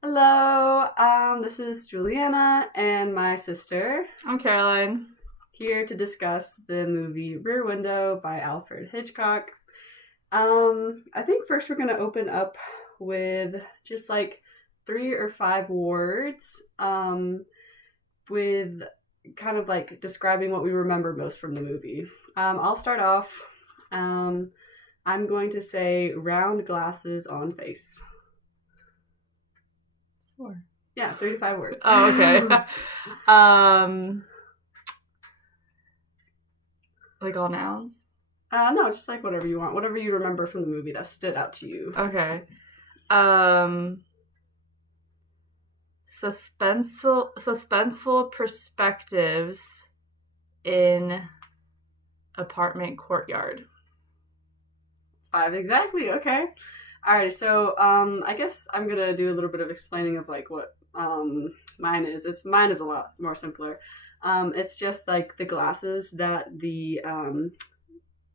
Hello, this is Juliana and my sister I'm Caroline. here to discuss the movie Rear Window by Alfred Hitchcock. I think first we're going to open up with just like 3 or 5 words with kind of like describing what we remember most from the movie. I'll start off. I'm going to say round glasses on face. 4. Yeah, 3 to 5 words. Oh, okay. Like all nouns? No, it's just like whatever you want. Whatever you remember from the movie that stood out to you. Okay. Suspenseful perspectives in apartment courtyard. 5 exactly. Okay. Alright, so I guess I'm gonna do a little bit of explaining of like what mine is. Mine is a lot more simpler. It's just like the glasses that the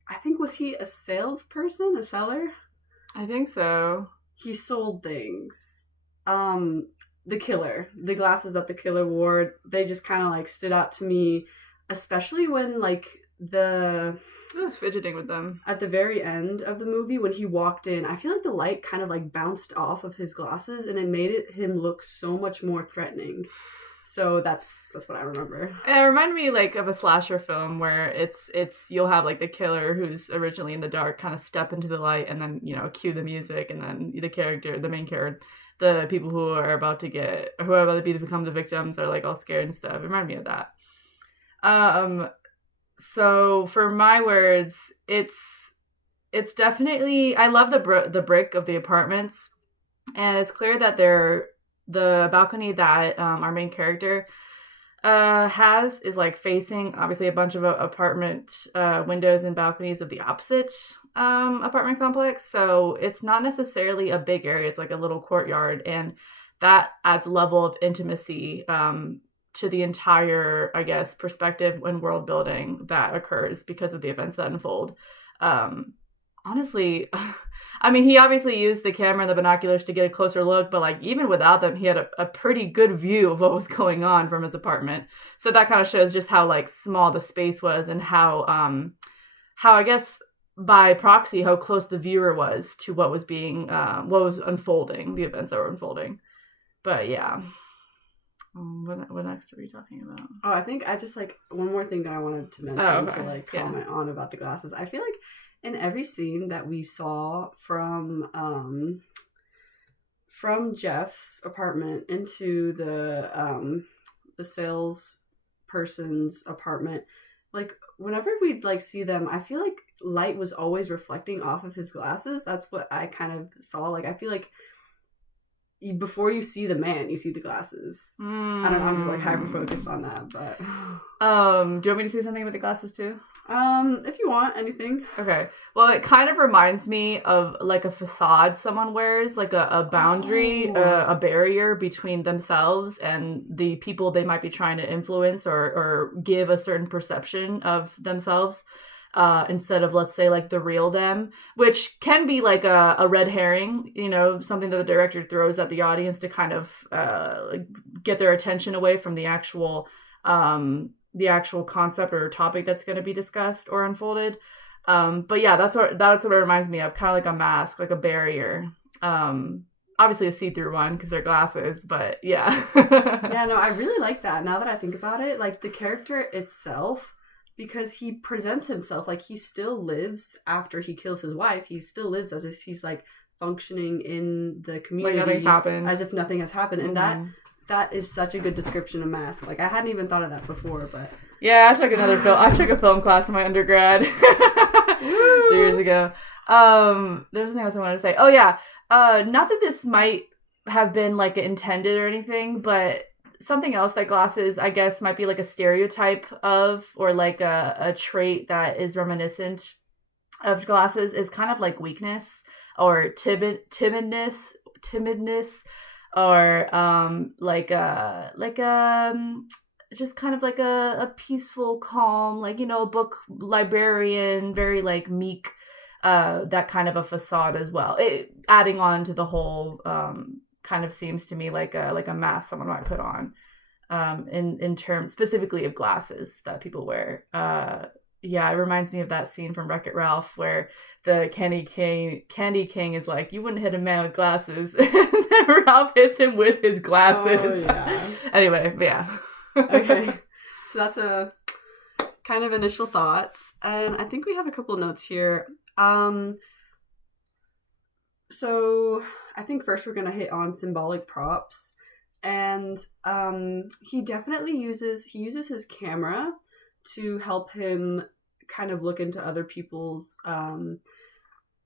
I think, was he a salesperson, a seller? I think so. He sold things. The killer, the glasses that the killer wore, they just kind of like stood out to me, especially when like I was fidgeting with them. at the very end of the movie when he walked in. I feel like the light kind of like bounced off of his glasses and it made him look so much more threatening. So that's what I remember. And it reminded me like of a slasher film where it's you'll have like the killer who's originally in the dark kind of step into the light and then cue the music, and then the main character, the people who are about to become the victims are like all scared and stuff. It reminded me of that. So for my words, it's definitely, I love the brick of the apartments, and it's clear that the balcony that our main character has is like facing obviously a bunch of apartment windows and balconies of the opposite apartment complex. So it's not necessarily a big area, it's like a little courtyard, and that adds a level of intimacy to the entire, I guess, perspective and world building that occurs because of the events that unfold. Honestly, I mean, he obviously used the camera and the binoculars to get a closer look, but like even without them, he had a pretty good view of what was going on from his apartment. So that kind of shows just how like small the space was, and how I guess by proxy how close the viewer was to what was unfolding, the events that were unfolding. But yeah. What next are we talking about? Oh, I think I just like one more thing that I wanted to mention to like comment on about the glasses. I feel like in every scene that we saw from Jeff's apartment into the salesperson's apartment, like whenever we'd like see them, I feel like light was always reflecting off of his glasses. That's what I kind of saw. Like I feel like before you see the man, you see the glasses. I don't know, I'm just like hyper focused on that, but do you want me to say something about the glasses too? If you want anything. Okay. Well, it kind of reminds me of like a facade someone wears, like a boundary, a barrier between themselves and the people they might be trying to influence or give a certain perception of themselves. Instead of, let's say, like the real them, which can be like a red herring, something that the director throws at the audience to kind of get their attention away from the actual concept or topic that's going to be discussed or unfolded. But yeah, that's what it reminds me of, kind of like a mask, like a barrier. Obviously a see-through one because they're glasses, but yeah. Yeah, no, I really like that. Now that I think about it, like the character itself, because he presents himself like he still lives after he kills his wife. He still lives as if he's like functioning in the community, like nothing's happened, as if nothing has happened. And that is such a good description of mask. Like I hadn't even thought of that before, but yeah, I took a film class in my undergrad 3 years ago. There's something else I wanted to say. Oh yeah, not that this might have been like intended or anything, but something else that glasses, I guess, might be like a stereotype of, or like a trait that is reminiscent of glasses, is kind of like weakness or timidness, or just kind of like a peaceful, calm, like a book librarian, very like meek, that kind of a facade as well. Adding on to the whole kind of seems to me like a mask someone might put on, in terms specifically of glasses that people wear. Yeah, it reminds me of that scene from Wreck-It Ralph where the Candy King is like, "You wouldn't hit a man with glasses," and then Ralph hits him with his glasses. Oh yeah. Anyway, yeah. Okay, so that's a kind of initial thoughts, and I think we have a couple notes here. So I think first we're gonna hit on symbolic props, and he definitely uses his camera to help him kind of look into other people's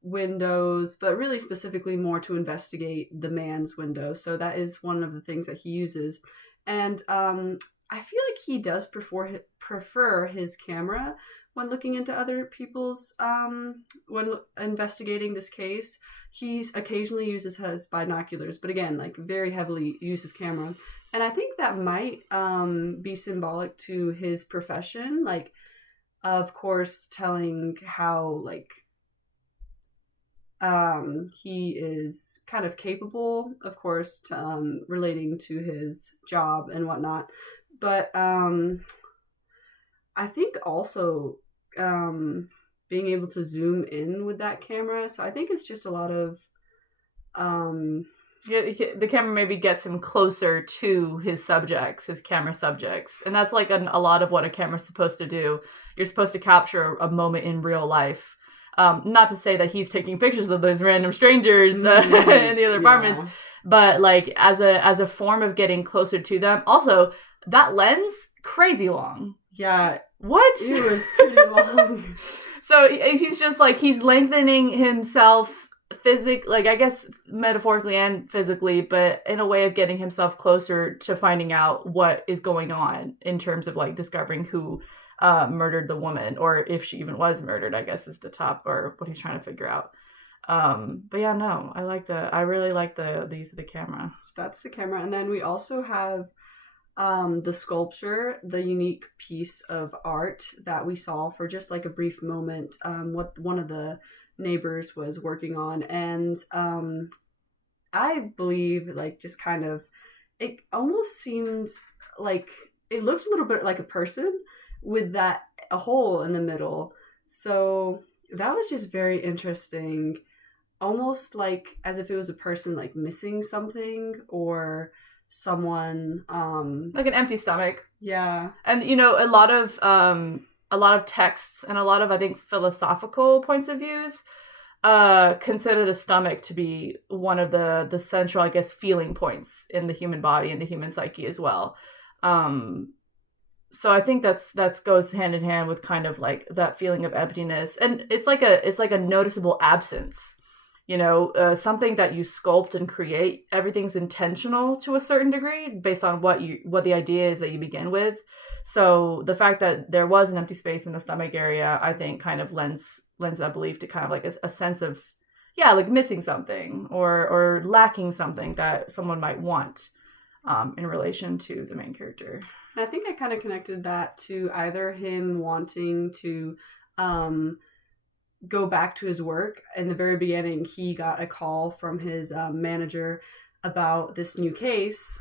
windows, but really specifically more to investigate the man's window. So that is one of the things that he uses, and I feel like he does prefer his camera when looking into other people's when investigating this case. He occasionally uses his binoculars, but again, like very heavily use of camera. And I think that might be symbolic to his profession, like, of course, telling how, like, he is kind of capable, of course, to, relating to his job and whatnot. But I think also being able to zoom in with that camera. So I think it's just a lot of yeah, the camera maybe gets him closer to his subjects, his camera subjects. And that's like a lot of what a camera's supposed to do. You're supposed to capture a moment in real life. Not to say that he's taking pictures of those random strangers in the other apartments, but like as a form of getting closer to them. Also, that lens, crazy long. Yeah. What? It was pretty long. So he's just like, he's lengthening himself like, I guess metaphorically and physically, but in a way of getting himself closer to finding out what is going on in terms of like discovering who murdered the woman, or if she even was murdered, I guess is the top, or what he's trying to figure out. But yeah, no, I really like the use of the camera. So that's the camera. And then we also have the sculpture, the unique piece of art that we saw for just like a brief moment, what one of the neighbors was working on. And I believe, like, just kind of, it almost seemed like it looked a little bit like a person with a hole in the middle. So that was just very interesting, almost like as if it was a person like missing something, or someone like an empty stomach. Yeah. And a lot of texts and a lot of, I think, philosophical points of views consider the stomach to be one of the central, I guess, feeling points in the human body and the human psyche as well. So I think that goes hand in hand with kind of like that feeling of emptiness, and it's like a noticeable absence. Something that you sculpt and create, everything's intentional to a certain degree based on what the idea is that you begin with. So the fact that there was an empty space in the stomach area, I think, kind of lends that belief to kind of like a sense of, yeah, like missing something or lacking something that someone might want in relation to the main character. And I think I kind of connected that to either him wanting to go back to his work. In the very beginning, he got a call from his manager about this new case.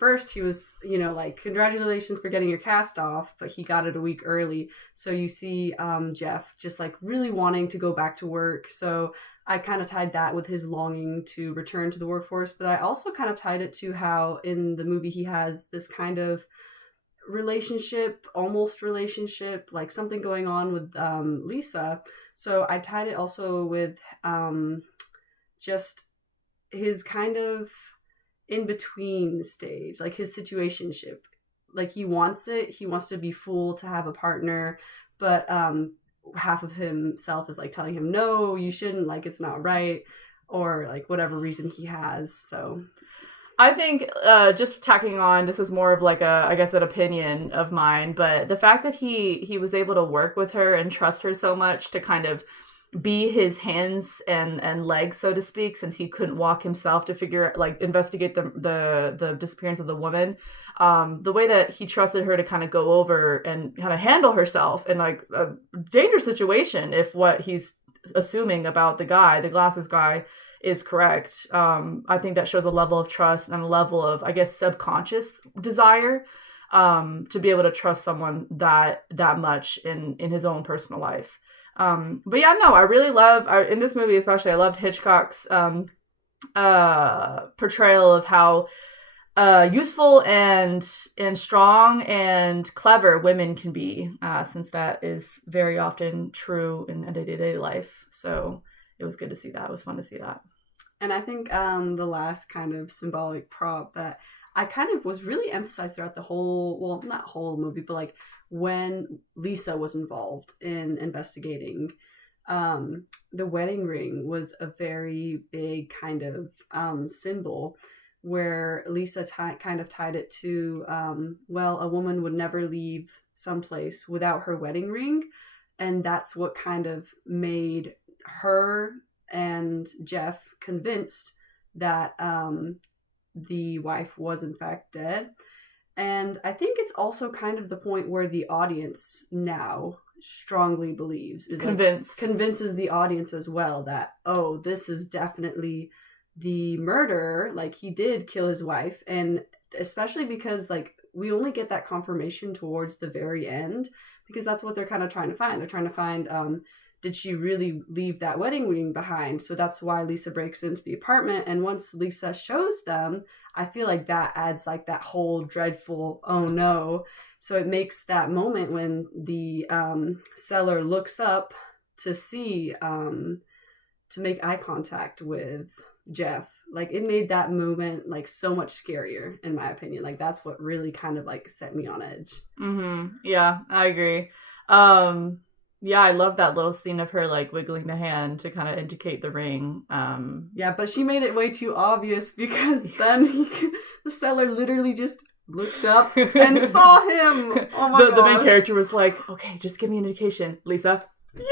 First, he was, like, congratulations for getting your cast off, but he got it a week early. So you see Jeff just like really wanting to go back to work. So I kind of tied that with his longing to return to the workforce, but I also kind of tied it to how in the movie he has this kind of almost relationship, like something going on with Lisa. So I tied it also with just his kind of in-between stage, like his situationship. Like he wants to be full, to have a partner, but half of himself is like telling him, no, you shouldn't, like it's not right, or like whatever reason he has. So I think just tacking on, this is more of like an opinion of mine, but the fact that he was able to work with her and trust her so much to kind of be his hands and legs, so to speak, since he couldn't walk himself to investigate the disappearance of the woman. The way that he trusted her to kind of go over and kind of handle herself in like a dangerous situation, if what he's assuming about the glasses guy, is correct. I think that shows a level of trust and a level of, I guess, subconscious desire to be able to trust someone that much in his own personal life. But yeah, no, I really in this movie especially, I loved Hitchcock's portrayal of how useful and strong and clever women can be, since that is very often true in day-to-day life. So it was good to see that. It was fun to see that. And I think the last kind of symbolic prop that I kind of was really emphasized throughout the whole, well, not whole movie, but like when Lisa was involved in investigating, the wedding ring was a very big kind of symbol where Lisa kind of tied it to, well, a woman would never leave someplace without her wedding ring. And that's what kind of made her and Jeff convinced that the wife was in fact dead. And I think it's also kind of the point where the audience now strongly believes, is convinces the audience as well that, oh, this is definitely the murderer. Like, he did kill his wife. And especially because like we only get that confirmation towards the very end, because that's what they're kind of trying to find. They're trying to find, did she really leave that wedding ring behind? So that's why Lisa breaks into the apartment. And once Lisa shows them, I feel like that adds like that whole dreadful, oh no. So it makes that moment when the seller looks up to see, to make eye contact with Jeff. Like, it made that moment like so much scarier, in my opinion. Like, that's what really kind of like set me on edge. Yeah, I agree. Yeah, I love that little scene of her like wiggling the hand to kind of indicate the ring. Yeah, but she made it way too obvious, because then the seller literally just looked up and saw him. Oh my god. The main character was like, okay, just give me an indication, Lisa. Yeah.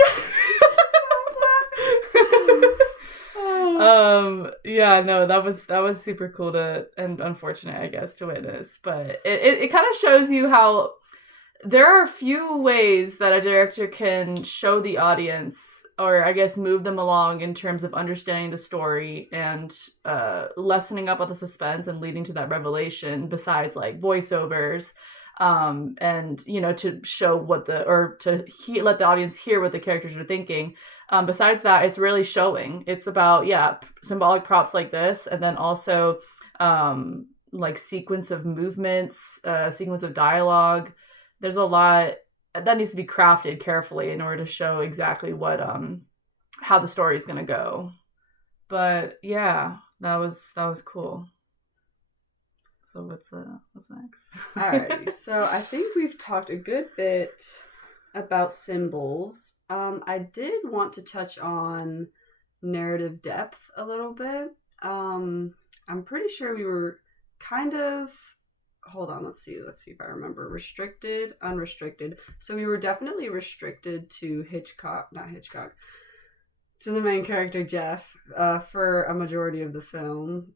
Yeah, no, that was super cool and unfortunate, I guess, to witness. But it kind of shows you how there are a few ways that a director can show the audience, or I guess move them along in terms of understanding the story and lessening up on the suspense and leading to that revelation, besides like voiceovers, and to show let the audience hear what the characters are thinking. Besides that, it's really showing. It's about, symbolic props like this, and then also like sequence of movements, sequence of dialogue. There's a lot that needs to be crafted carefully in order to show exactly what how the story is going to go. But yeah, that was cool. So what's next? Alrighty, so I think we've talked a good bit about symbols. I did want to touch on narrative depth a little bit. I'm pretty sure we were kind of, hold on, let's see if I remember. Restricted, unrestricted. So we were definitely restricted to to the main character, Jeff, for a majority of the film.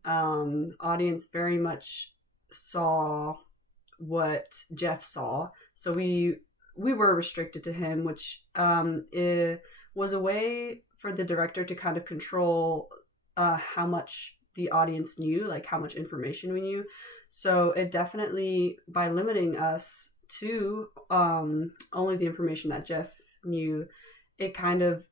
Audience very much saw what Jeff saw. So we were restricted to him, which it was a way for the director to kind of control how much the audience knew, like how much information we knew. So it definitely, by limiting us to only the information that Jeff knew, it kind of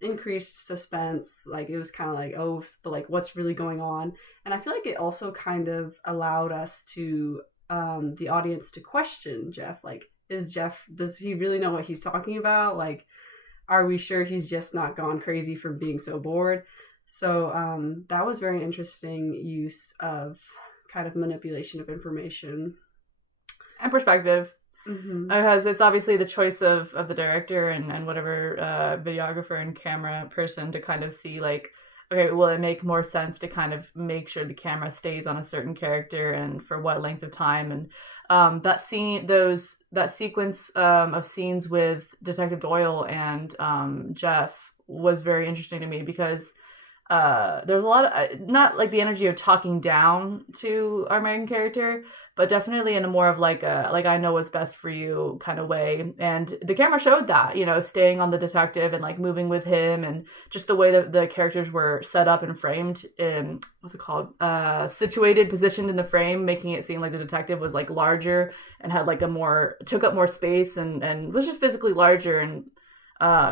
increased suspense. Like, it was kind of like, oh, but like, what's really going on? And I feel like it also kind of allowed us to, the audience, to question Jeff. Like, does he really know what he's talking about? Like, are we sure he's just not gone crazy from being so bored? So that was very interesting use of kind of manipulation of information and perspective. Mm-hmm. Because it's obviously the choice of the director and whatever videographer and camera person to kind of see, like, okay, will it make more sense to kind of make sure the camera stays on a certain character and for what length of time? And that sequence of scenes with Detective Doyle and Jeff was very interesting to me, because there's a lot of not like the energy of talking down to our main character, but definitely in a more of like a like I know what's best for you kind of way. And the camera showed that, you know, staying on the detective and like moving with him, and just the way that the characters were set up and framed in what's it called, situated, positioned in the frame, making it seem like the detective was like larger and had like a more took up more space and was just physically larger and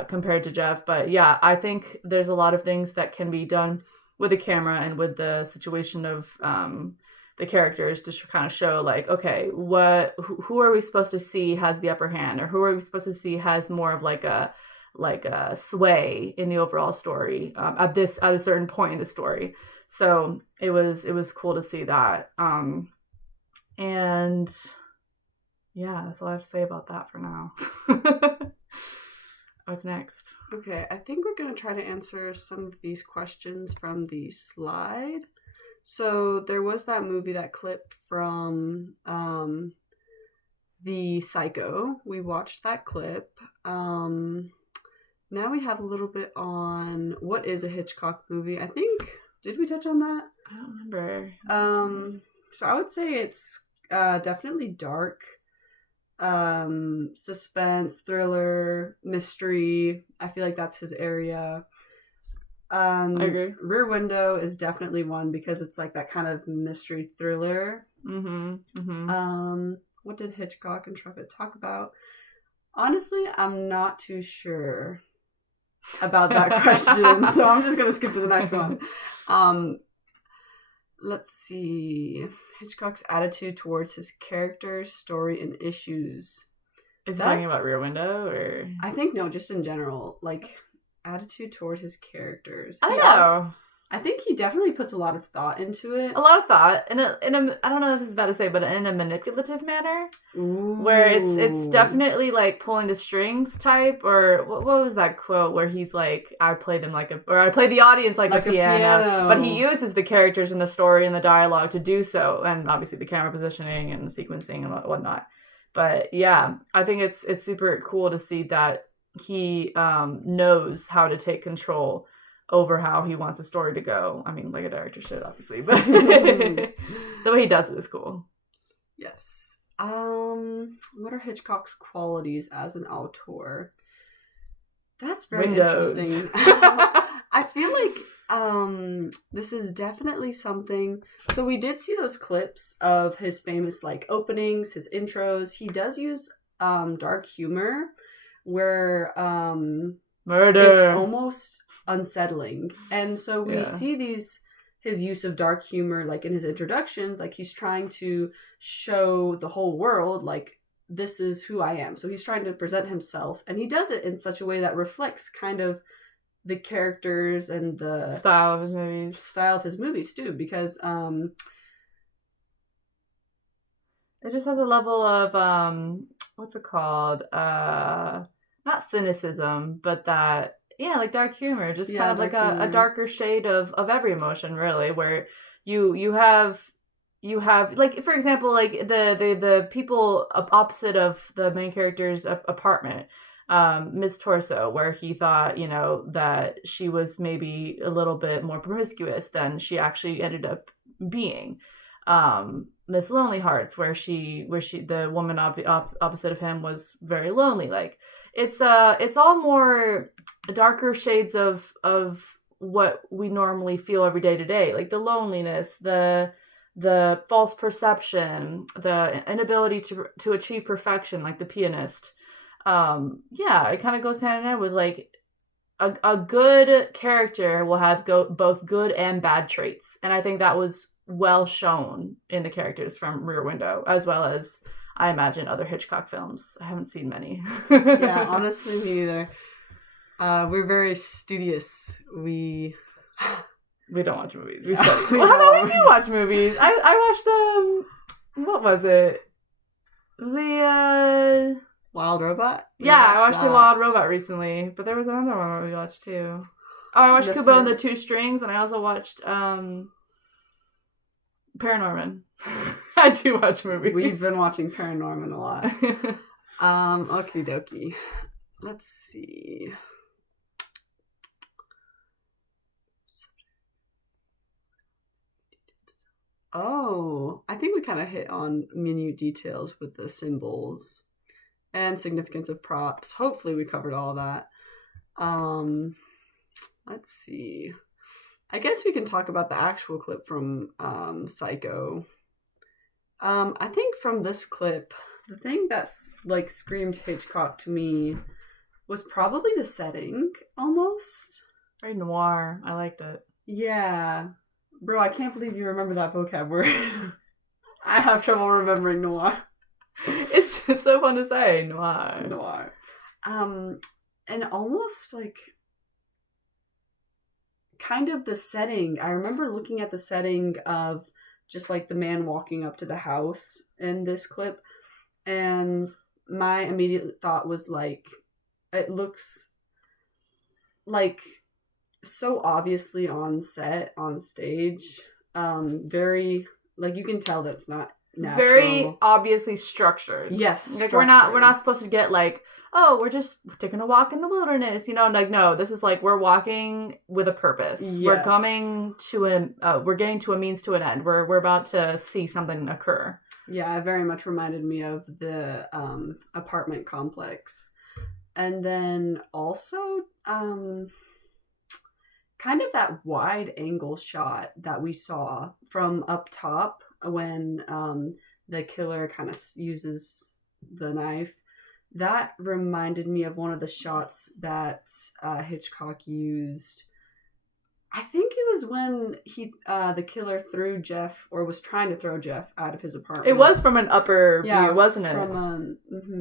compared to Jeff. But yeah, I think there's a lot of things that can be done with the camera and with the situation of the characters to kind of show like, okay, who are we supposed to see has the upper hand, or who are we supposed to see has more of like a sway in the overall story at a certain point in the story. So it was cool to see that. And yeah, that's all I have to say about that for now. What's next? Okay, I think we're going to try to answer some of these questions from the slide. So there was that movie, that clip from the Psycho. We watched that clip. Now we have a little bit on what is a Hitchcock movie. I think, did we touch on that? I don't remember. So I would say it's definitely dark. Suspense, thriller, mystery. I feel like that's his area. I agree. Rear Window is definitely one because it's like that kind of mystery thriller. What did Hitchcock and Trumpet talk about? Honestly, I'm not too sure about that question, so I'm just gonna skip to the next one. Let's see. Hitchcock's attitude towards his characters, story, and issues. Is he talking about Rear Window, or? I think no, just in general. Like, attitude toward his characters. I don't know. I think he definitely puts a lot of thought into it. A lot of thought. In a I don't know if this is bad to say, but in a manipulative manner. Ooh. Where it's definitely like pulling the strings type, or what was that quote where he's like, I play the audience like a piano. But he uses the characters in the story and the dialogue to do so, and obviously the camera positioning and sequencing and whatnot. But yeah, I think it's super cool to see that he knows how to take control over how he wants the story to go. I mean, like a director should, obviously, but the way he does it is cool. Yes. What are Hitchcock's qualities as an auteur? That's very interesting. I feel like this is definitely something. So we did see those clips of his famous like openings, his intros. He does use dark humor where murder. It's almost unsettling. And so we see his use of dark humor like in his introductions, like he's trying to show the whole world like this is who I am. So he's trying to present himself, and he does it in such a way that reflects kind of the characters and the style of his movies too, because it just has a level of what's it called? Not cynicism, but that like dark humor, just kind of like a darker shade of every emotion, really, where you have like, for example, like the people opposite of the main character's apartment, Miss Torso, where he thought, you know, that she was maybe a little bit more promiscuous than she actually ended up being. Miss Lonely Hearts, where the woman opposite of him was very lonely. Like it's all more darker shades of what we normally feel every day to day, like the loneliness, the false perception, the inability to achieve perfection, like the pianist. It kind of goes hand in hand with like a good character will have both good and bad traits, and I think that was well shown in the characters from Rear Window, as well as I imagine other Hitchcock films. I haven't seen many. Yeah, honestly, me either. We're very studious. We don't watch movies. We study. Well, how about we do watch movies? I watched what was it? The Wild Robot? I watched The Wild Robot recently, but there was another one that we watched too. Oh, I watched Kubo and the Two Strings, and I also watched Paranorman. I do watch movies. We've been watching Paranorman a lot. Okie dokie. Let's see. Oh, I think we kind of hit on minute details with the symbols and significance of props. Hopefully, we covered all that. Um, let's see. I guess we can talk about the actual clip from Psycho. I think from this clip, the thing that's like screamed Hitchcock to me was probably the setting, almost. Very noir. I liked it. Yeah. Bro, I can't believe you remember that vocab word. I have trouble remembering noir. It's so fun to say, noir. Noir. And almost like kind of the setting. I remember looking at the setting of just like the man walking up to the house in this clip, and my immediate thought was like, it looks like so obviously on set, on stage, very like you can tell that it's not natural. Very obviously structured. Yes, like structured. we're not supposed to get like, oh, we're just taking a walk in the wilderness, you know. Like, no, this is like we're walking with a purpose. Yes. We're coming to we're getting to a means to an end. We're about to see something occur. Yeah, it very much reminded me of the apartment complex, and then also kind of that wide angle shot that we saw from up top when the killer kind of uses the knife. That reminded me of one of the shots that Hitchcock used. I think it was when the killer threw Jeff, or was trying to throw Jeff out of his apartment. It was from an upper view, wasn't it?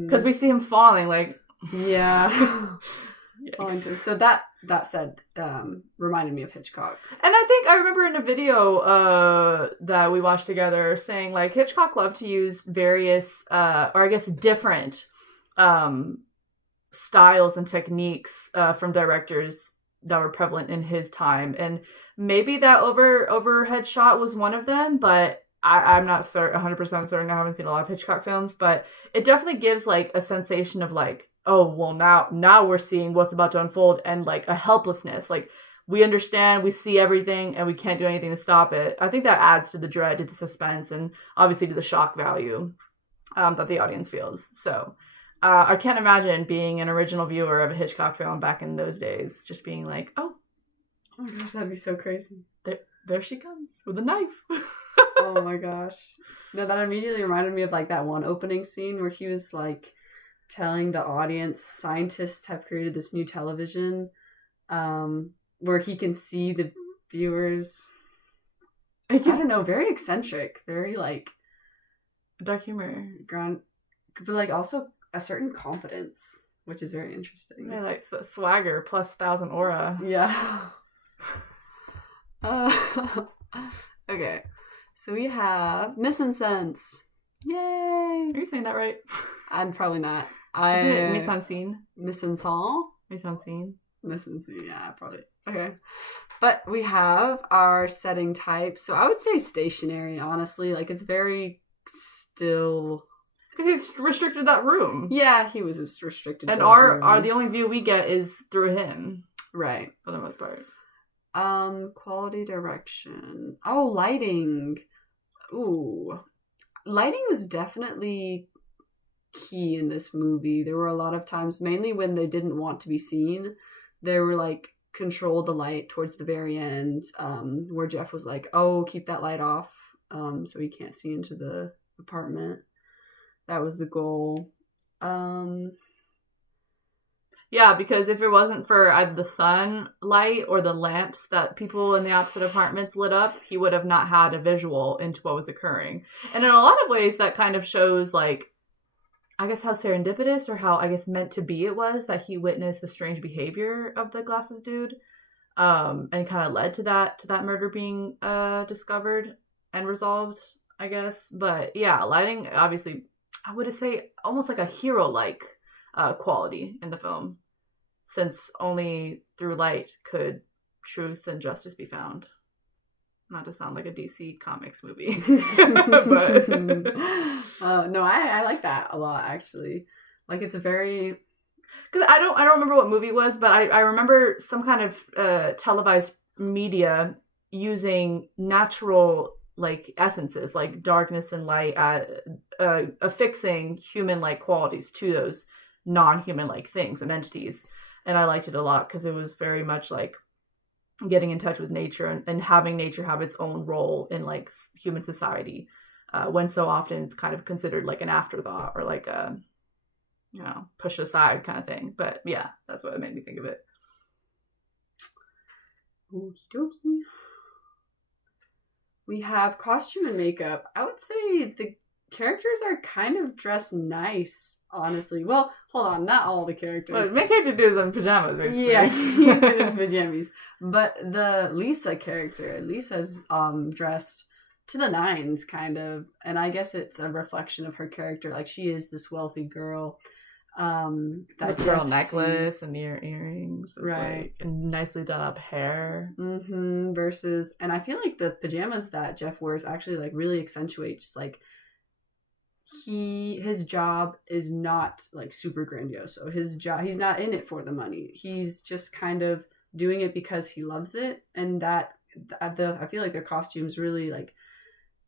Because we see him falling, like yeah. So that said, reminded me of Hitchcock. And I think I remember in a video that we watched together saying like Hitchcock loved to use various or I guess different styles and techniques from directors that were prevalent in his time, and maybe that overhead shot was one of them, but I'm not 100% certain. I haven't seen a lot of Hitchcock films, but it definitely gives like a sensation of like, oh well, now we're seeing what's about to unfold, and like a helplessness, like we understand, we see everything, and we can't do anything to stop it. I think that adds to the dread, to the suspense, and obviously to the shock value that the audience feels. So I can't imagine being an original viewer of a Hitchcock film back in those days, just being like, oh my gosh, that'd be so crazy. There she comes with a knife. Oh my gosh. No, that immediately reminded me of like that one opening scene where he was like telling the audience scientists have created this new television where he can see the viewers. I don't know, very eccentric, very like dark humor, ground, but like also a certain confidence, which is very interesting. Yeah, like the swagger plus 1,000 aura. Yeah. Okay, so we have mise en scène. Yay! Are you saying that right? I'm probably not. Isn't it mise en scène? Mise en scène? Mise en scène? Mise en scène, yeah, probably. Okay. But we have our setting type. So I would say stationary, honestly. Like, it's very still. Because he's restricted that room. Yeah, he was restricted. And our the only view we get is through him. Right. For the most part. Quality direction. Oh, lighting. Ooh. Lighting was definitely key in this movie. There were a lot of times, mainly when they didn't want to be seen, they were like, control the light towards the very end, where Jeff was like, oh, keep that light off, so he can't see into the apartment. That was the goal. Yeah, because if it wasn't for either the sunlight or the lamps that people in the opposite apartments lit up, he would have not had a visual into what was occurring. And in a lot of ways, that kind of shows, like, I guess how serendipitous, or how, I guess, meant to be it was that he witnessed the strange behavior of the glasses dude, and kind of led to that murder being discovered and resolved, I guess. But yeah, lighting, obviously, I would say almost like a hero-like quality in the film, since only through light could truth and justice be found. Not to sound like a DC Comics movie, but no, I like that a lot, actually. Like, it's a very, because I don't remember what movie it was, but I remember some kind of televised media using natural like essences, like darkness and light, affixing human-like qualities to those non-human-like things and entities. And I liked it a lot because it was very much like getting in touch with nature and having nature have its own role in like human society, when so often it's kind of considered like an afterthought or like a, push aside kind of thing. But yeah, that's what it made me think of it. Okie dokie. We have costume and makeup. I would say the characters are kind of dressed nice, honestly. Well, hold on, not all the characters. Well, main character dude is in pajamas, basically. Yeah, he's in his pajamas. But the Lisa character, Lisa's dressed to the nines, kind of. And I guess it's a reflection of her character. Like, she is this wealthy girl. That pearl necklace and earrings, right? Like, and nicely done up hair. Versus, and I feel like the pajamas that Jeff wears actually like really accentuates like his job is not like super grandiose. So his job, he's not in it for the money. He's just kind of doing it because he loves it, and that I feel like their costumes really like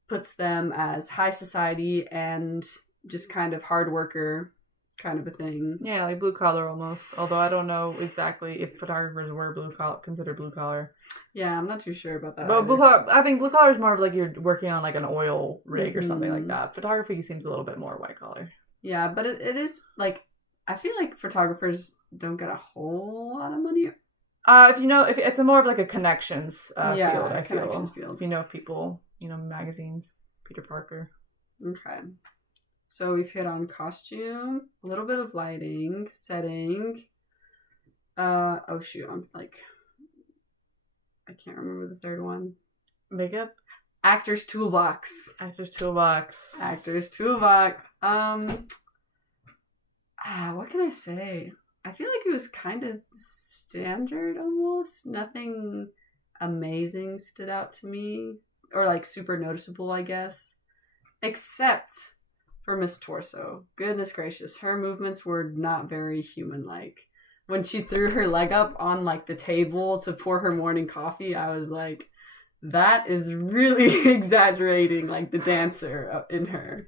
puts them as high society and just kind of hard worker kind of a thing. Yeah, like blue collar almost. Although I don't know exactly if photographers were considered blue collar. Yeah, I'm not too sure about that. But blue collar, I think blue collar is more of like you're working on like an oil rig or something like that. Photography seems a little bit more white collar. Yeah, but it is like, I feel like photographers don't get a whole lot of money. If it's a more of like a connections field, I feel. Connections field. If you know of people, magazines, Peter Parker. Okay. So we've hit on costume, a little bit of lighting, setting. Oh shoot, I'm like, I can't remember the third one. Makeup? Actor's toolbox. Actor's toolbox. Actor's toolbox. What can I say? I feel like it was kind of standard almost. Nothing amazing stood out to me. Or like super noticeable, I guess. Except for Miss Torso. Goodness gracious. Her movements were not very human-like. When she threw her leg up on like the table to pour her morning coffee, I was like, that is really exaggerating like the dancer in her.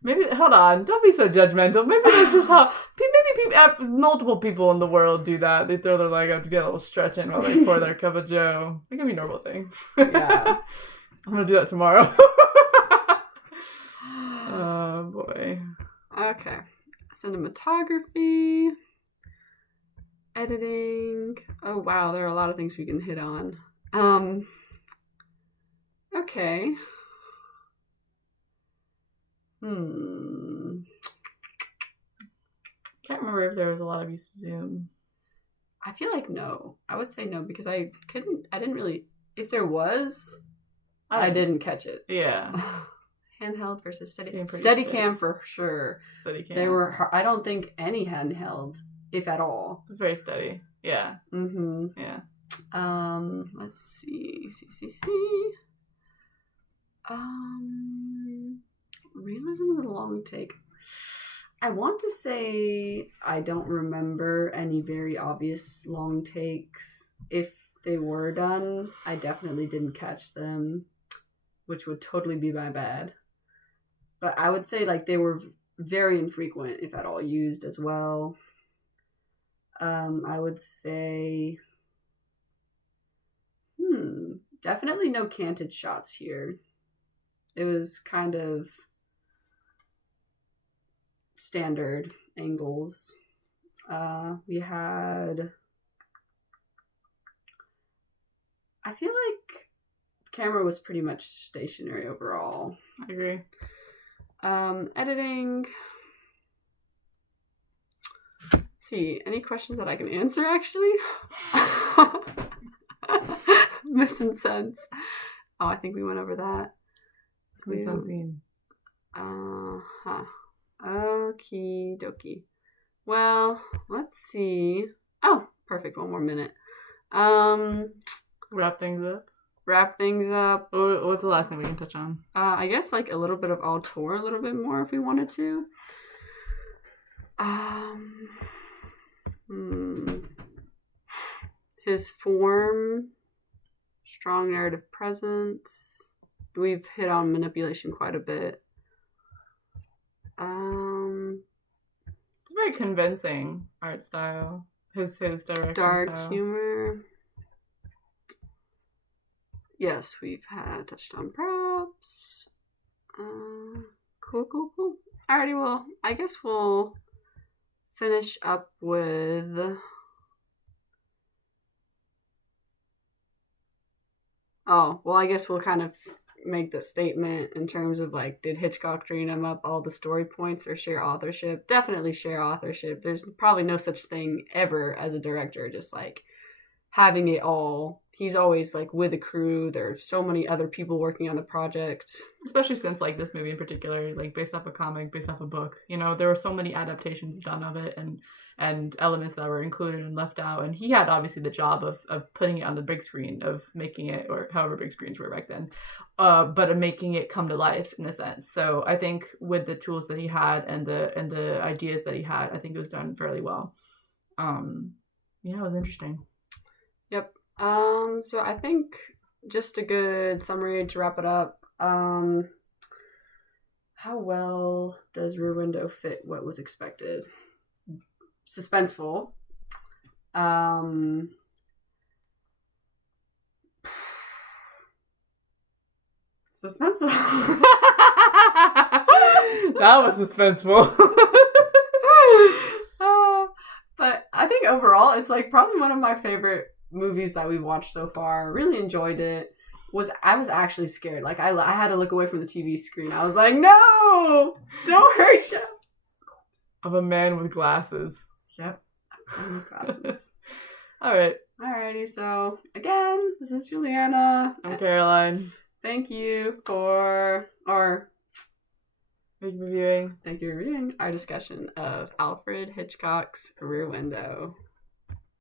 Maybe, hold on, don't be so judgmental. Maybe that's just how multiple people in the world do that. They throw their leg up to get a little stretch in while they pour their cup of joe. It can be a normal thing. Yeah. I'm gonna do that tomorrow. Oh boy. Okay. Cinematography, editing. Oh wow, there are a lot of things we can hit on. Okay. Can't remember if there was a lot of use of Zoom. I feel like no. I would say no because I didn't really, if there was, I didn't catch it. Yeah. Handheld versus steady. Steadicam for sure. Steadicam. They were, I don't think any handheld, if at all. It's very steady. Yeah. Yeah. Let's see. Realism with a long take. I want to say I don't remember any very obvious long takes. If they were done, I definitely didn't catch them, which would totally be my bad. But I would say like they were very infrequent, if at all, used as well. I would say, definitely no canted shots here. It was kind of standard angles. We had, I feel like camera was pretty much stationary overall. I agree. Editing. Let's see, any questions that I can answer actually? Missing sense. Oh, I think we went over that. Okie dokie. Well, let's see. Oh, perfect. One more minute. Wrap things up. What's the last thing we can touch on? I guess like a little bit of auteur, a little bit more if we wanted to. His form Strong narrative presence. We've hit on manipulation quite a bit. It's a very convincing art style. His direction Dark style. humor. Yes, we've touched on props. Cool. Alrighty, well, I guess we'll finish up with... Oh, well, I guess we'll kind of make the statement in terms of like, did Hitchcock dream him up all the story points or share authorship? Definitely share authorship. There's probably no such thing ever as a director, just like having it all. He's always like with a crew. There's so many other people working on the project. Especially since like this movie in particular, like based off a comic, based off a book, you know, there were so many adaptations done of it and elements that were included and left out. And he had obviously the job of putting it on the big screen, of making it, or however big screens were back then, but of making it come to life in a sense. So I think with the tools that he had and the ideas that he had, I think it was done fairly well. Yeah, it was interesting. Yep. So I think just a good summary to wrap it up. How well does Rear Window fit what was expected? Suspenseful. Suspenseful. That was suspenseful. But I think overall, it's like probably one of my favorite movies that we've watched so far. Really enjoyed it. I was actually scared. Like I had to look away from the TV screen. I was like, no, don't hurt you. Of a man with glasses. Yep. With glasses. All right. Alrighty. So again, this is Juliana. I'm Caroline. Thank you for reviewing our discussion of Alfred Hitchcock's Rear Window.